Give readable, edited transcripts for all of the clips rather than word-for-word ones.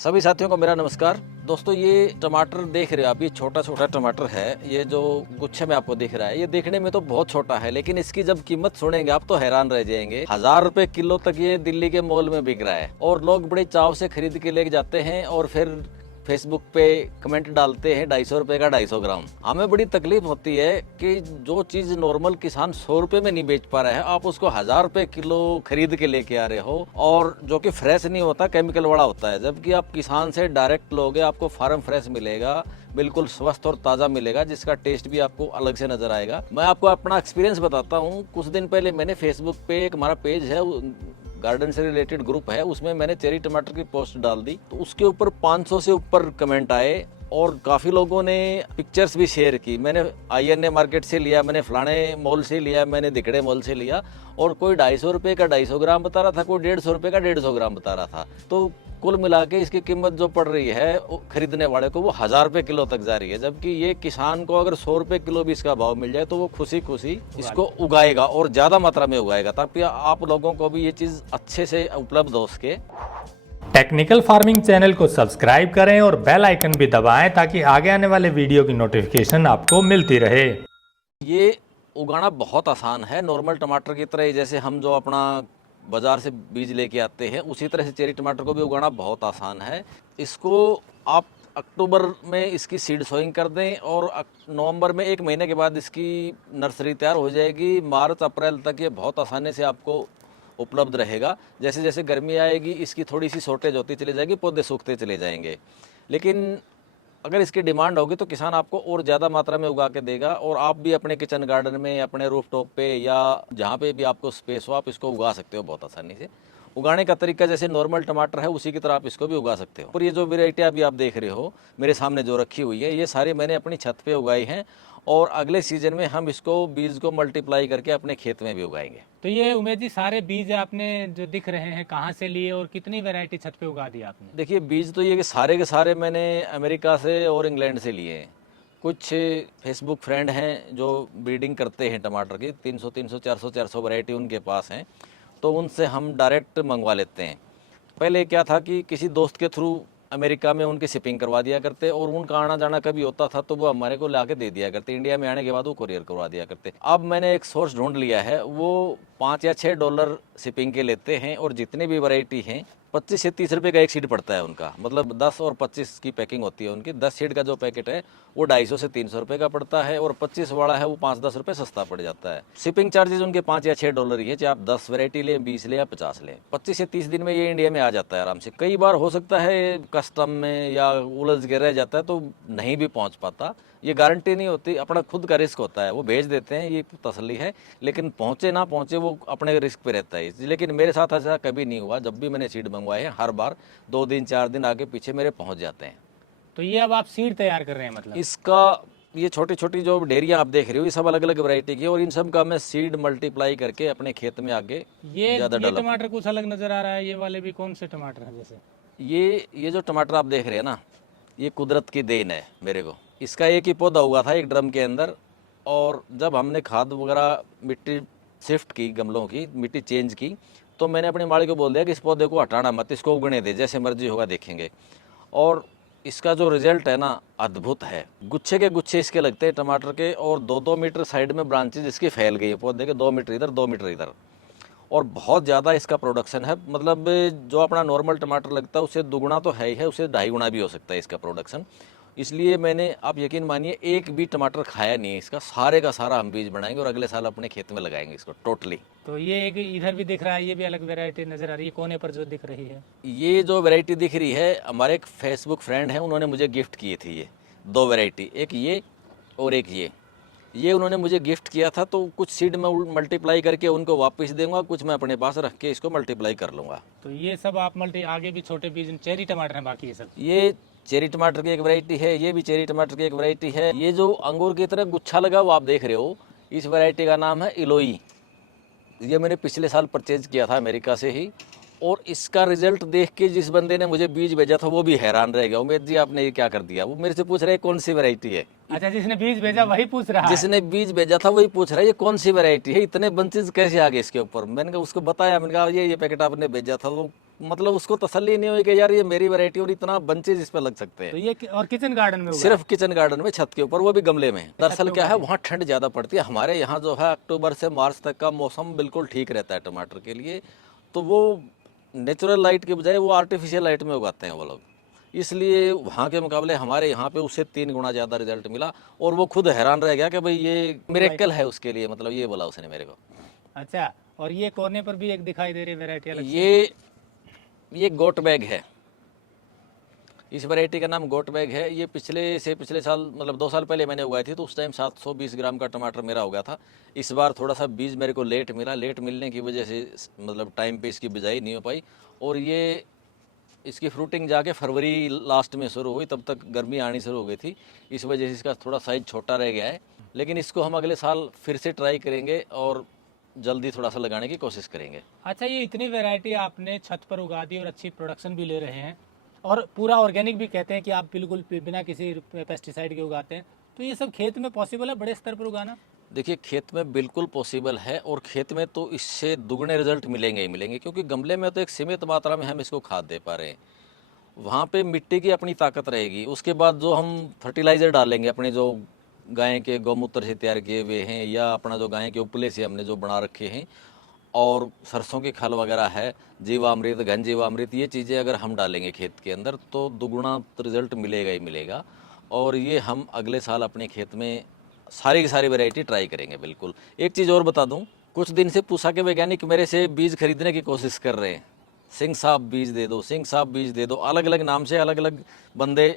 सभी साथियों को मेरा नमस्कार। दोस्तों, ये टमाटर देख रहे हो आप, ये छोटा छोटा टमाटर है। ये जो गुच्छे में आपको दिख रहा है, ये देखने में तो बहुत छोटा है, लेकिन इसकी जब कीमत सुनेंगे आप तो हैरान रह जाएंगे। 1000 रुपए किलो तक ये दिल्ली के मॉल में बिक रहा है और लोग बड़े चाव से खरीद के लेके जाते हैं और फिर फेसबुक पे कमेंट डालते हैं 250 रुपए का 250 ग्राम। हमें बड़ी तकलीफ होती है कि जो चीज नॉर्मल किसान 100 रुपए में नहीं बेच पा रहा है, आप उसको 1000 रुपए किलो खरीद के लेके आ रहे हो, और जो कि फ्रेश नहीं होता, केमिकल वाला होता है। जबकि आप किसान से डायरेक्ट लोगे, आपको फार्म फ्रेश मिलेगा, बिल्कुल स्वस्थ और ताज़ा मिलेगा, जिसका टेस्ट भी आपको अलग से नजर आएगा। मैं आपको अपना एक्सपीरियंस बताता हूँ। कुछ दिन पहले मैंने फेसबुक पे, एक हमारा पेज है गार्डन से रिलेटेड ग्रुप है, उसमें मैंने चेरी टमाटर की पोस्ट डाल दी, तो उसके ऊपर 500 से ऊपर कमेंट आए और काफ़ी लोगों ने पिक्चर्स भी शेयर की। मैंने INA मार्केट से लिया, मैंने फलाने मॉल से लिया, मैंने दिखड़े मॉल से लिया, और कोई 250 रुपये का 250 ग्राम बता रहा था, कोई 150 रुपये का 150 ग्राम बता रहा था। तो कुल मिला के इसकी कीमत जो पड़ रही है खरीदने वाले को, वो 1000 रुपये किलो तक जा रही है। जबकि ये किसान को अगर 100 रुपये किलो भी इसका भाव मिल जाए तो वो खुशी खुशी इसको उगाएगा और ज़्यादा मात्रा में उगाएगा, ताकि आप लोगों को भी ये चीज़ अच्छे से उपलब्ध हो सके। टेक्निकल फार्मिंग चैनल को सब्सक्राइब करें और बेल आइकन भी दबाएं ताकि आगे आने वाले वीडियो की नोटिफिकेशन आपको मिलती रहे। ये उगाना बहुत आसान है, नॉर्मल टमाटर की तरह ही। जैसे हम जो अपना बाज़ार से बीज लेके आते हैं, उसी तरह से चेरी टमाटर को भी उगाना बहुत आसान है। इसको आप अक्टूबर में इसकी सीड सोइंग कर दें और नवंबर में, 1 महीने के बाद इसकी नर्सरी तैयार हो जाएगी। मार्च अप्रैल तक ये बहुत आसानी से आपको उपलब्ध रहेगा। जैसे जैसे गर्मी आएगी, इसकी थोड़ी सी शॉर्टेज होती चली जाएगी, पौधे सूखते चले जाएंगे। लेकिन अगर इसकी डिमांड होगी तो किसान आपको और ज़्यादा मात्रा में उगा के देगा, और आप भी अपने किचन गार्डन में, अपने रूफटॉप पे, या जहाँ पे भी आपको स्पेस हो, आप इसको उगा सकते हो बहुत आसानी से। उगाने का तरीका जैसे नॉर्मल टमाटर है, उसी की तरह आप इसको भी उगा सकते हो। और ये जो वेराइटी अभी आप देख रहे हो मेरे सामने जो रखी हुई है, ये सारी मैंने अपनी छत पे उगाई हैं, और अगले सीजन में हम इसको बीज को मल्टीप्लाई करके अपने खेत में भी उगाएंगे। तो ये उमेश जी, सारे बीज आपने जो दिख रहे हैं कहाँ से लिए और कितनी वैरायटी छत पे उगा दी आपने? देखिए, बीज तो ये कि सारे के सारे मैंने अमेरिका से और इंग्लैंड से लिए हैं। कुछ फेसबुक फ्रेंड हैं जो ब्रीडिंग करते हैं टमाटर की, 300 400 वैरायटी उनके पास हैं, तो उनसे हम डायरेक्ट मंगवा लेते हैं। पहले क्या था कि किसी दोस्त के थ्रू अमेरिका में उनकी शिपिंग करवा दिया करते, और उनका आना जाना कभी होता था तो वो हमारे को ला के दे दिया करते। इंडिया में आने के बाद वो कुरियर करवा दिया करते। अब मैंने एक सोर्स ढूंढ लिया है, वो $5 या $6 शिपिंग के लेते हैं, और जितनी भी वैरायटी हैं 25 से 30 रुपये का एक सीड पड़ता है उनका। मतलब 10 और 25 की पैकिंग होती है उनकी। 10 सीड का जो पैकेट है वो 250 से 300 रुपये का पड़ता है, और 25 वाला है वो 5-10 रुपये सस्ता पड़ जाता है। शिपिंग चार्जेस उनके $5 या $6 ही है, चाहे आप 10 वैरायटी लें, 20 लें या 50 लें। 25 से 30 दिन में ये इंडिया में आ जाता है आराम से। कई बार हो सकता है कस्टम में या उलझ के रह जाता है तो नहीं भी पहुँच पाता, ये गारंटी नहीं होती, अपना खुद का रिस्क होता है। वो भेज देते हैं, ये तसल्ली है, लेकिन पहुँचे ना पहुँचे वो अपने रिस्क पे रहता है। लेकिन मेरे साथ ऐसा कभी नहीं हुआ। जब भी मैंने सीड मंगवाए हैं, हर बार 2 दिन 4 दिन आगे पीछे मेरे पहुँच जाते हैं। तो ये अब आप सीड तैयार कर रहे हैं मतलब? इसका ये छोटी छोटी जो डेरियाँ आप देख रहे हो, ये सब अलग अलग वैरायटी की, और इन सब का मैं सीड मल्टीप्लाई करके अपने खेत में आगे ये ज़्यादा डेवलप। टमाटर कुछ अलग नजर आ रहा है, ये वाले भी कौन से टमाटर हैं जैसे? ये जो टमाटर आप देख रहे हैं ना, ये कुदरत की देन है मेरे को। इसका एक ही पौधा हुआ था एक ड्रम के अंदर, और जब हमने खाद वगैरह मिट्टी शिफ्ट की, गमलों की मिट्टी चेंज की, तो मैंने अपने माली को बोल दिया कि इस पौधे को हटाना मत, इसको उगने दे, जैसे मर्जी होगा देखेंगे। और इसका जो रिजल्ट है ना, अद्भुत है। गुच्छे के गुच्छे इसके लगते हैं टमाटर के, और 2-2 मीटर साइड में ब्रांचेज इसकी फैल गई है पौधे के, 2 मीटर इधर 2 मीटर इधर, और बहुत ज़्यादा इसका प्रोडक्शन है। मतलब जो अपना नॉर्मल टमाटर लगता है उससे दुगुना तो है ही है, उससे 2.5 गुना भी हो सकता है इसका प्रोडक्शन। इसलिए मैंने, आप यकीन मानिए, एक भी टमाटर खाया नहीं है इसका। सारे का सारा हम बीज बनाएंगे और अगले साल अपने खेत में लगाएंगे इसको टोटली। तो ये एक इधर भी दिख रहा है, ये भी अलग वैरायटी नजर आ रही है कोने पर जो दिख रही है। ये जो वैरायटी दिख रही है, हमारे एक फेसबुक फ्रेंड हैं, उन्होंने मुझे गिफ्ट की थी ये 2 वैरायटी, एक ये और एक ये उन्होंने मुझे गिफ्ट किया था। तो कुछ सीड मैं मल्टीप्लाई करके उनको वापस दूंगा, कुछ मैं अपने पास रख के इसको मल्टीप्लाई कर लूँगा। तो ये सब आप आगे भी छोटे बीज, चेरी टमाटर हैं बाकी ये सब? ये चेरी टमाटर की एक वैरायटी है, ये भी चेरी टमाटर की एक वैरायटी है। ये जो अंगूर की तरह गुच्छा लगा वो आप देख रहे हो, इस वैरायटी का नाम है इलोई। ये मैंने पिछले साल परचेज किया था अमेरिका से ही, और इसका रिजल्ट देख के जिस बंदे ने मुझे बीज भेजा था वो भी हैरान रह गया। उमेश जी, आपने ये क्या कर दिया? वो मेरे से पूछ रहे कौन सी वैरायटी है। अच्छा, जिसने बीज भेजा वही पूछ रहा है? जिसने बीज भेजा था वही पूछ रहा है ये कौन सी वैरायटी है, इतने बंचेज कैसे आ गए इसके ऊपर। मैंने कहा, उसको बताया, मैंने कहा ये पैकेट आपने भेजा था, वो मतलब उसको तसल्ली नहीं हुई कि यार ये मेरी वैरायटी और इतना बंचेज इस पे लग सकते हैं। तो ये और किचन गार्डन में हुआ सिर्फ किचन गार्डन में, छत के ऊपर, वो भी गमले में। दरअसल पे क्या है, उगा वहाँ ठंड ज़्यादा पड़ती है। हमारे यहाँ जो है अक्टूबर से मार्च तक का मौसम बिल्कुल ठीक रहता है टमाटर के लिए। तो वो नेचुरल लाइट के बजाय वो आर्टिफिशियल लाइट में उगाते हैं वो लोग, इसलिए वहाँ के मुकाबले हमारे यहाँ पे उससे 3 गुना ज़्यादा रिजल्ट मिला। और वो खुद हैरान रह गया कि भाई ये मिरेकल है उसके लिए, मतलब ये बोला उसने मेरे को। अच्छा, और ये कोने पर भी एक दिखाई दे रही वैरायटी अलग से। ये गोट बैग है। इस वैरायटी का नाम गोट बैग है। ये पिछले साल, मतलब 2 साल पहले मैंने उगाई थी, तो उस टाइम 720 ग्राम का टमाटर मेरा हो गया था। इस बार थोड़ा सा बीज मेरे को लेट मिला। लेट मिलने की वजह से मतलब टाइम पे इसकी बिजाई नहीं हो पाई। और ये इसकी फ्रूटिंग जाके फरवरी लास्ट में शुरू हुई, तब तक गर्मी आनी शुरू हो गई थी। इस वजह से इसका थोड़ा साइज छोटा रह गया है। लेकिन इसको हम अगले साल फिर से ट्राई करेंगे और जल्दी थोड़ा सा लगाने की कोशिश करेंगे। अच्छा, ये इतनी वैरायटी आपने छत पर उगा दी और अच्छी प्रोडक्शन भी ले रहे हैं, और पूरा ऑर्गेनिक भी कहते हैं कि आप बिल्कुल बिना किसी पेस्टिसाइड के उगाते हैं, तो ये सब खेत में पॉसिबल है बड़े स्तर पर उगाना? देखिए, खेत में बिल्कुल पॉसिबल है, और खेत में तो इससे दुगने रिजल्ट मिलेंगे ही मिलेंगे, क्योंकि गमले में तो एक सीमित मात्रा में हम इसको खाद दे पा रहे हैं। वहाँ पे मिट्टी की अपनी ताकत रहेगी। उसके बाद जो हम फर्टिलाइज़र डालेंगे, अपने जो गाय के गौमूत्र से तैयार किए हुए हैं, या अपना जो गाय के उपले से हमने जो बना रखे हैं, और सरसों की खल वगैरह है, जीवामृत, घन जीवामृत, ये चीज़ें अगर हम डालेंगे खेत के अंदर तो दुगुना रिजल्ट मिलेगा ही मिलेगा। और ये हम अगले साल अपने खेत में सारी की सारी वैरायटी ट्राई करेंगे बिल्कुल। एक चीज़ और बता दूं, कुछ दिन से पूसा के वैज्ञानिक मेरे से बीज खरीदने की कोशिश कर रहे हैं। सिंह साहब बीज दे दो, सिंह साहब बीज दे दो, अलग अलग नाम से अलग अलग बंदे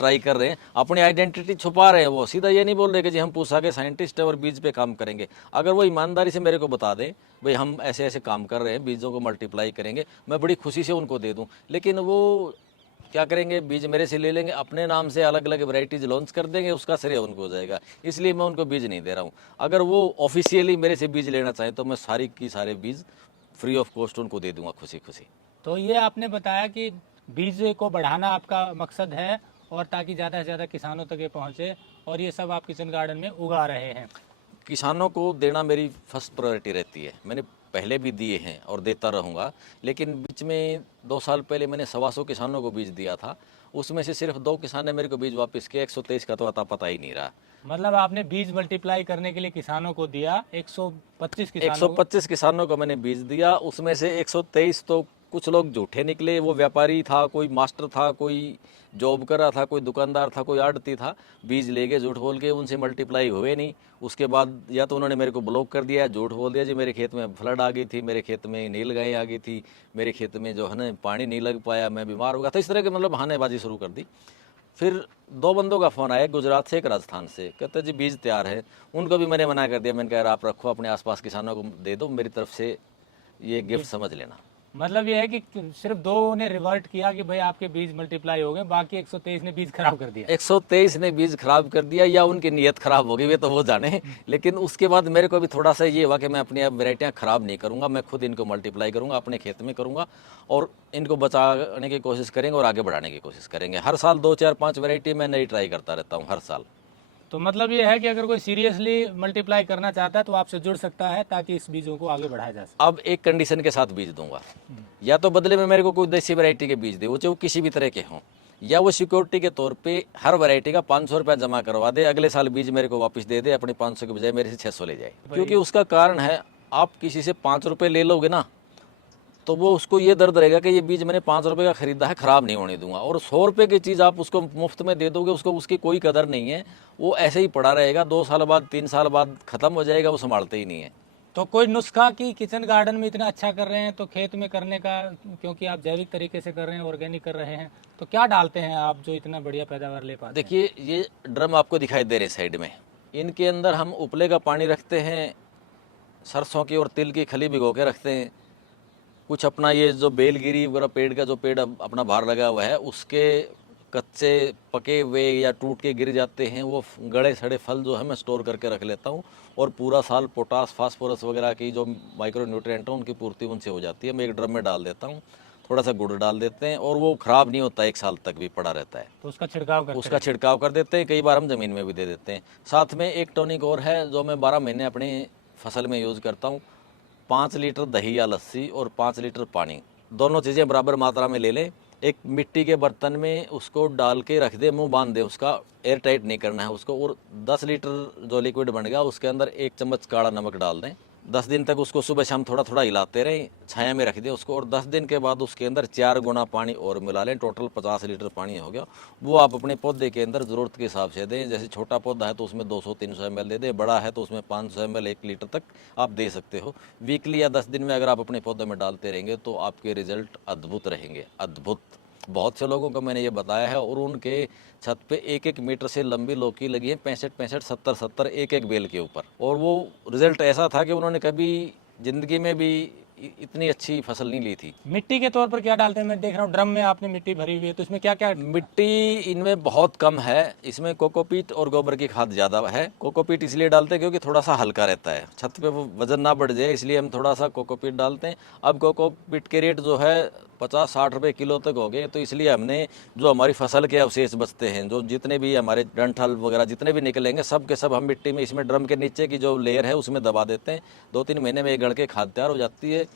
ट्राई कर रहे हैं। अपनी आइडेंटिटी छुपा रहे हैं। वो सीधा ये नहीं बोल रहे कि जी हम पूसा के साइंटिस्ट हैं और बीज पे काम करेंगे। अगर वो ईमानदारी से मेरे को बता दें भाई हम ऐसे ऐसे काम कर रहे हैं, बीजों को मल्टीप्लाई करेंगे, मैं बड़ी खुशी से उनको दे दूं। लेकिन वो क्या करेंगे, बीज मेरे से ले लेंगे, अपने नाम से अलग अलग वैरायटीज लॉन्च कर देंगे, उसका श्रेय उनको हो जाएगा। इसलिए मैं उनको बीज नहीं दे रहा हूँ। अगर वो ऑफिशियली मेरे से बीज लेना चाहें तो मैं सारी की सारे बीज फ्री ऑफ कॉस्ट उनको दे दूंगा, खुशी खुशी। तो ये आपने बताया कि बीज को बढ़ाना आपका मकसद है, और ताकि ज़्यादा से ज़्यादा किसानों तक ये पहुँचे, और ये सब आप किचन गार्डन में उगा रहे हैं। किसानों को देना मेरी फर्स्ट प्रायोरिटी रहती है। मैंने पहले भी दिए हैं और देता रहूँगा। लेकिन बीच में 2 साल पहले मैंने 125 किसानों को बीज दिया था। उसमें से सिर्फ 2 किसान ने मेरे को बीज वापस किया। 123 का तो अता पता ही नहीं रहा। मतलब आपने बीज मल्टीप्लाई करने के लिए किसानों को दिया, 125 किसानों 125 किसानों को मैंने बीज दिया। उसमें से 123 तो कुछ लोग झूठे निकले। वो व्यापारी था, कोई मास्टर था, कोई जॉब कर रहा था, कोई दुकानदार था, कोई आड़ती था। बीज ले गए झूठ बोल के, उनसे मल्टीप्लाई हुए नहीं। उसके बाद या तो उन्होंने मेरे को ब्लॉक कर दिया, झूठ बोल दिया जी मेरे खेत में फ्लड आ गई थी, मेरे खेत में नील गाय आ गई थी, मेरे खेत में जो है ना पानी नहीं लग पाया, मैं बीमार हो गया था। इस तरह के मतलब बहानेबाजी शुरू कर दी। फिर 2 बंदों का फ़ोन आया, गुजरात से, एक राजस्थान से। कहते जी बीज तैयार है। उनको भी मैंने मना कर दिया। मैंने कहा आप रखो, अपने आसपास किसानों को दे दो, मेरी तरफ से ये गिफ्ट समझ लेना। मतलब ये है कि सिर्फ 2 ने रिवर्ट किया कि भाई आपके बीज मल्टीप्लाई हो गए, बाकी 123 ने बीज खराब कर दिया। 123 ने बीज खराब कर दिया, या उनकी नीयत खराब हो गई, वे तो वो जाने। लेकिन उसके बाद मेरे को भी थोड़ा सा ये हुआ कि मैं अपनी वैरायटियाँ खराब नहीं करूँगा, मैं खुद इनको मल्टीप्लाई करूँगा, अपने खेत में करूँगा, और इनको बचाने की कोशिश करेंगे और आगे बढ़ाने की कोशिश करेंगे। हर साल 2, 4, 5 वैरायटी मैं नई ट्राई करता रहता हूँ हर साल। तो मतलब ये है कि अगर कोई सीरियसली मल्टीप्लाई करना चाहता है तो आपसे जुड़ सकता है, ताकि इस बीजों को आगे बढ़ाया जा सके। अब एक कंडीशन के साथ बीज दूंगा, या तो बदले में मेरे को कोई देसी वैरायटी के बीज दे, वो चाहे वो किसी भी तरह के हों, या वो सिक्योरिटी के तौर पे हर वैरायटी का 500 रुपया जमा करवा दे, अगले साल बीज मेरे को वापस दे दे, अपने 500 के बजाय मेरे से 600 ले जाए। क्योंकि उसका कारण है, आप किसी से 5 रुपये ले लोगे ना, तो वो उसको ये दर्द रहेगा कि ये बीज मैंने 5 रुपये का खरीदा है, ख़राब नहीं होने दूंगा। और 100 रुपये की चीज़ आप उसको मुफ्त में दे दोगे, उसको उसकी कोई कदर नहीं है। वो ऐसे ही पड़ा रहेगा, 2 साल बाद, 3 साल बाद ख़त्म हो जाएगा, वो संभालते ही नहीं है। तो कोई नुस्खा कि किचन गार्डन में इतना अच्छा कर रहे हैं तो खेत में करने का, क्योंकि आप जैविक तरीके से कर रहे हैं, ऑर्गेनिक कर रहे हैं, तो क्या डालते हैं आप जो इतना बढ़िया पैदावार ले पाते हैं? देखिए, ये ड्रम आपको दिखाई दे रहे साइड में, इनके अंदर हम उपले का पानी रखते हैं, सरसों की और तिल की खली भिगो के रखते हैं। कुछ अपना ये जो बेलगिरी वगैरह पेड़ का जो पेड़ अपना बाहर लगा हुआ है, उसके कच्चे पके हुए या टूट के गिर जाते हैं वो गड़े सड़े फल जो है मैं स्टोर करके रख लेता हूँ। और पूरा साल पोटास, फास्फोरस वगैरह की जो माइक्रो न्यूट्रिएंट हैं उनकी पूर्ति उनसे हो जाती है। मैं एक ड्रम में डाल देता हूँ, थोड़ा सा गुड़ डाल देते हैं, और वो ख़राब नहीं होता, 1 साल तक भी पड़ा रहता है। तो उसका छिड़काव कर देते हैं। कई बार हम ज़मीन में भी दे देते हैं। साथ में एक टॉनिक और है जो मैं 12 महीने अपनी फसल में यूज़ करता हूँ। 5 लीटर दही या लस्सी और 5 लीटर पानी दोनों चीज़ें बराबर मात्रा में ले लें। एक मिट्टी के बर्तन में उसको डाल के रख दे, मुंह बांध दे, उसका एयर टाइट नहीं करना है उसको। और 10 लीटर जो लिक्विड बन गया उसके अंदर 1 चम्मच काला नमक डाल दें। 10 दिन तक उसको सुबह शाम थोड़ा थोड़ा हिलाते रहें, छाया में रख दें उसको। और 10 दिन के बाद उसके अंदर 4 गुना पानी और मिला लें, टोटल 50 लीटर पानी हो गया। वो आप अपने पौधे के अंदर ज़रूरत के हिसाब से दें। जैसे छोटा पौधा है तो उसमें 200-300 ml दे दें, बड़ा है तो उसमें 500 ml 1 लीटर तक आप दे सकते हो। वीकली या 10 दिन में अगर आप अपने पौधे में डालते रहेंगे तो आपके रिजल्ट अद्भुत रहेंगे, अद्भुत। बहुत से लोगों को मैंने ये बताया है और उनके छत पे 1-1 मीटर से लंबी लौकी लगी है, 65-65, 70-70 एक बेल के ऊपर। और वो रिजल्ट ऐसा था कि उन्होंने कभी ज़िंदगी में भी इतनी अच्छी फसल नहीं ली थी। मिट्टी के तौर पर क्या डालते हैं? मैं देख रहा हूँ ड्रम में आपने मिट्टी भरी हुई है, तो इसमें क्या क्या? मिट्टी इनमें बहुत कम है, इसमें कोकोपीट और गोबर की खाद ज़्यादा है। कोकोपीट इसलिए डालते हैं क्योंकि थोड़ा सा हल्का रहता है, छत पे वो वजन ना बढ़ जाए, इसलिए हम थोड़ा सा कोकोपीट डालते हैं। अब कोकोपीट के रेट जो है 50-60 रुपये किलो तक हो गए, तो इसलिए हमने जो हमारी फसल के अवशेष बचते हैं, जो जितने भी हमारे डंठल वगैरह जितने भी निकलेंगे, सब के सब हम मिट्टी में इसमें ड्रम के नीचे की जो लेयर है उसमें दबा देते हैं। 2-3 महीने में एक गड़ के खाद तैयार हो जाती है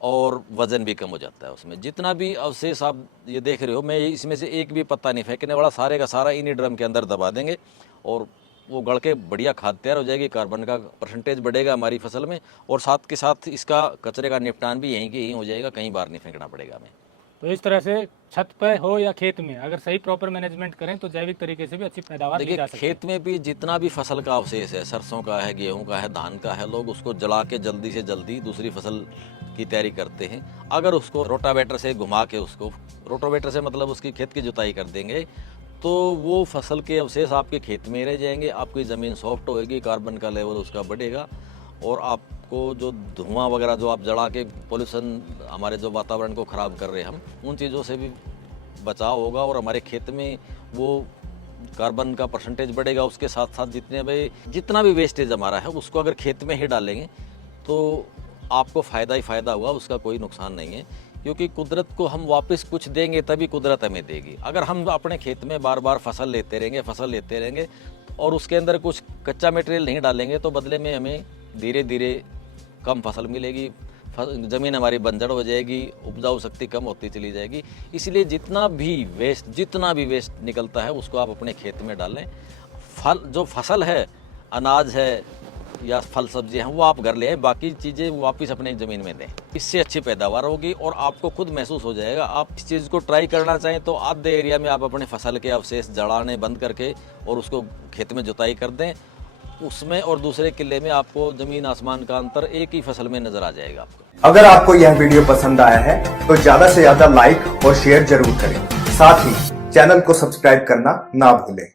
और वज़न भी कम हो जाता है उसमें। जितना भी अवशेष आप ये देख रहे हो, मैं इसमें से एक भी पत्ता नहीं फेंकने वाला, सारे का सारा इन्हीं ड्रम के अंदर दबा देंगे और वो गड़ के बढ़िया खाद तैयार हो जाएगी। कार्बन का परसेंटेज बढ़ेगा हमारी फसल में और साथ के साथ इसका कचरे का निपटान भी यहीं के यहीं हो जाएगा, कहीं बाहर नहीं फेंकना पड़ेगा हमें। तो इस तरह से छत पे हो या खेत में अगर सही प्रॉपर मैनेजमेंट करें तो जैविक तरीके से भी अच्छी पैदावार ली देखिए, जा सकती है। खेत में भी जितना भी फसल का अवशेष है, सरसों का है, गेहूं का है, धान का है, लोग उसको जला के जल्दी से जल्दी दूसरी फसल की तैयारी करते हैं। अगर उसको रोटावेटर से घुमा के, उसको रोटावेटर से मतलब उसकी खेत की जुताई कर देंगे, तो वो फसल के अवशेष आपके खेत में रह जाएंगे, आपकी ज़मीन सॉफ्ट होएगी, कार्बन का लेवल उसका बढ़ेगा और आपको जो धुआं वगैरह जो आप जला के पोल्यूशन हमारे जो वातावरण को ख़राब कर रहे हैं हम, उन चीज़ों से भी बचाव होगा और हमारे खेत में वो कार्बन का परसेंटेज बढ़ेगा। उसके साथ साथ जितना भी वेस्टेज हमारा है उसको अगर खेत में ही डालेंगे तो आपको फ़ायदा ही फ़ायदा हुआ, उसका कोई नुकसान नहीं है। क्योंकि कुदरत को हम वापस कुछ देंगे तभी कुदरत हमें देगी। अगर हम अपने खेत में बार बार फसल लेते रहेंगे और उसके अंदर कुछ कच्चा मटेरियल नहीं डालेंगे तो बदले में हमें धीरे धीरे कम फसल मिलेगी, ज़मीन हमारी बंजर हो जाएगी, उपजाऊ शक्ति कम होती चली जाएगी। इसलिए जितना भी वेस्ट निकलता है उसको आप अपने खेत में डालें। जो फसल है, अनाज है या फल सब्जियां हैं, वो आप घर ले आए, बाकी चीज़ें वापस अपने ज़मीन में दें। इससे अच्छी पैदावार होगी और आपको खुद महसूस हो जाएगा। आप इस चीज़ को ट्राई करना चाहें तो आधे एरिया में आप अपने फसल के अवशेष जलाने बंद करके और उसको खेत में जुताई कर दें। उसमें और दूसरे किले में आपको ज़मीन आसमान का अंतर एक ही फसल में नज़र आ जाएगा आपको। अगर आपको यह वीडियो पसंद आया है तो ज्यादा से ज्यादा लाइक और शेयर जरूर करें। साथ ही चैनल को सब्सक्राइब करना ना भूलें।